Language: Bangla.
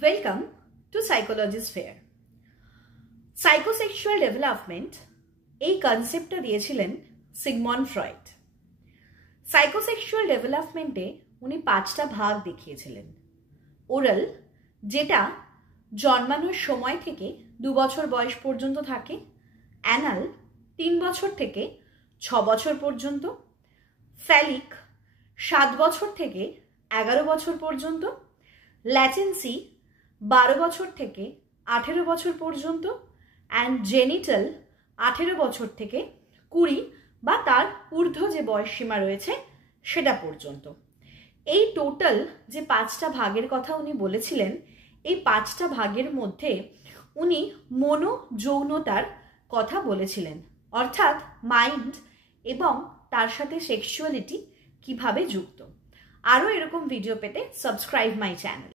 Welcome to Psychology's Fair. Psychosexual development এই কনসেপ্টটা দিয়েছিলেন সিগমন্ড ফ্রয়েড। সাইকোসেক্সুয়াল ডেভেলপমেন্টে উনি 5টা ভাগ দেখিয়েছিলেন। ওরাল, যেটা জন্মানোর সময় থেকে 2 বছর বয়স পর্যন্ত থাকে। অ্যানাল, 3 বছর থেকে 6 বছর পর্যন্ত। ফ্যালিক, 7 বছর থেকে 11 বছর পর্যন্ত। ল্যাটেন্সি, 12 বছর থেকে 18 বছর পর্যন্ত। অ্যান্ড জেনিটাল, 18 বছর থেকে 20 বা তার ঊর্ধ্ব যে বয়সসীমা রয়েছে সেটা পর্যন্ত। এই টোটাল যে 5টা ভাগের কথা উনি বলেছিলেন, এই 5টা ভাগের মধ্যে উনি মনোযৌনতার কথা বলেছিলেন, অর্থাৎ মাইন্ড এবং তার সাথে সেক্সুয়ালিটি কিভাবে যুক্ত। আরও এরকম ভিডিও পেতে সাবস্ক্রাইব মাই চ্যানেল।